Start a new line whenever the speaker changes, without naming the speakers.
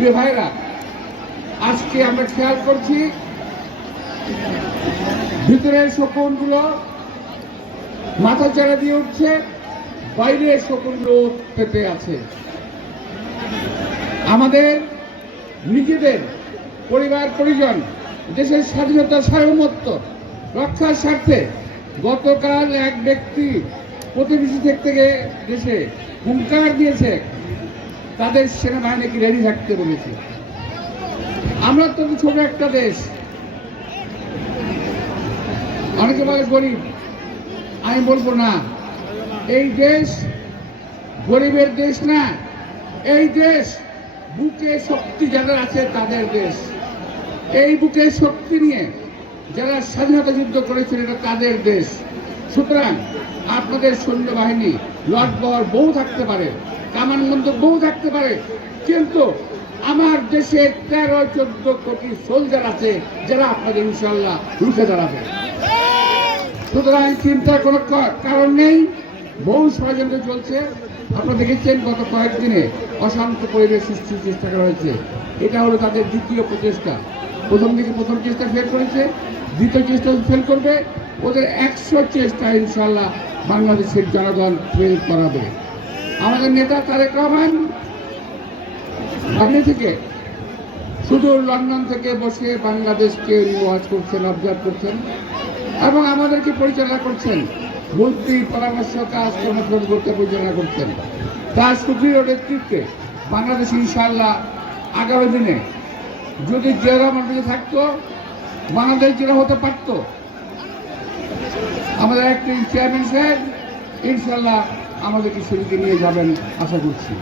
প্রিয় ভাইরা, আজকে আমরা খেয়াল করছি ভিতরের শকুনগুলো মাথা চাড়া দিয়ে উঠছে, বাইরের শকুনগুলো পেতে আছে। আমাদের নিজেদের পরিবার, পরিজন, দেশের স্বাধীনতা, সার্বভৌমত্ব, রক্ষার স্বার্থে গতকাল এক ব্যক্তি প্রতিবেশী থেকে দেশে হুঙ্কার দিয়েছে। তাদের সেনাবাহিনীকে রেডি থাকতে বলেছে? আমরা তো ছোট একটা দেশ। অনেকে বলে গরিব। আমি বলব না। এই দেশ গরিবের দেশ না। এই দেশ বুকে শক্তি যাদের আছে তাদের দেশ। এই বুকে শক্তি নিয়ে যারা স্বাধীনতা যুদ্ধ করেছিল এটা তাদের দেশ। সুতরাং আপনাদের সৈন্যবাহিনী লটবর বউ থাকতে পারে। কামান বন্দুক বউ থাকতে পারে। কিন্তু আমার দেশে তেরো, চোদ্দ কোটি সোলজার আছে যারা আপনাদের ইনশাল্লাহ রুখে দাঁড়াবে। সুতরাং চিন্তার কোনো কারণ নেই। বহু ষড়যন্ত্র চলছে। আপনারা দেখেছেন গত কয়েকদিনে অশান্ত পরিবেশ সৃষ্টির চেষ্টা করা হয়েছে। এটা হলো তাদের দ্বিতীয় প্রচেষ্টা। প্রথম দিকে প্রথম চেষ্টা ফেল করেছে, দ্বিতীয় চেষ্টা ফেল করবে। ওদের একশো চেষ্টা ইনশাল্লাহ বাংলাদেশের জনগণ ফেল করাবে। আমাদের নেতা তারেক রহমান আগে থেকে শুধু লন্ডন থেকে বসে বাংলাদেশকে ওয়াচ করছেন অবজার্ভ করছেন, এবং আমাদেরকে পরিচালনা করছেন, মন্ত্রী পরামর্শ কাজ কর্মক্রম করতে পরিচালনা করছেন। তার সুদৃঢ় নেতৃত্বে বাংলাদেশ ইনশাল্লাহ আগামী দিনে যদি জিয়া রহমান বেঁচে থাকতো, বাংলাদেশ যেটা হতে পারত। আমাদের একটি চেয়ারম্যান সাহেব ইনশাল্লাহ আমাদেরকে সেদিকে নিয়ে যাবেন আশা করছি।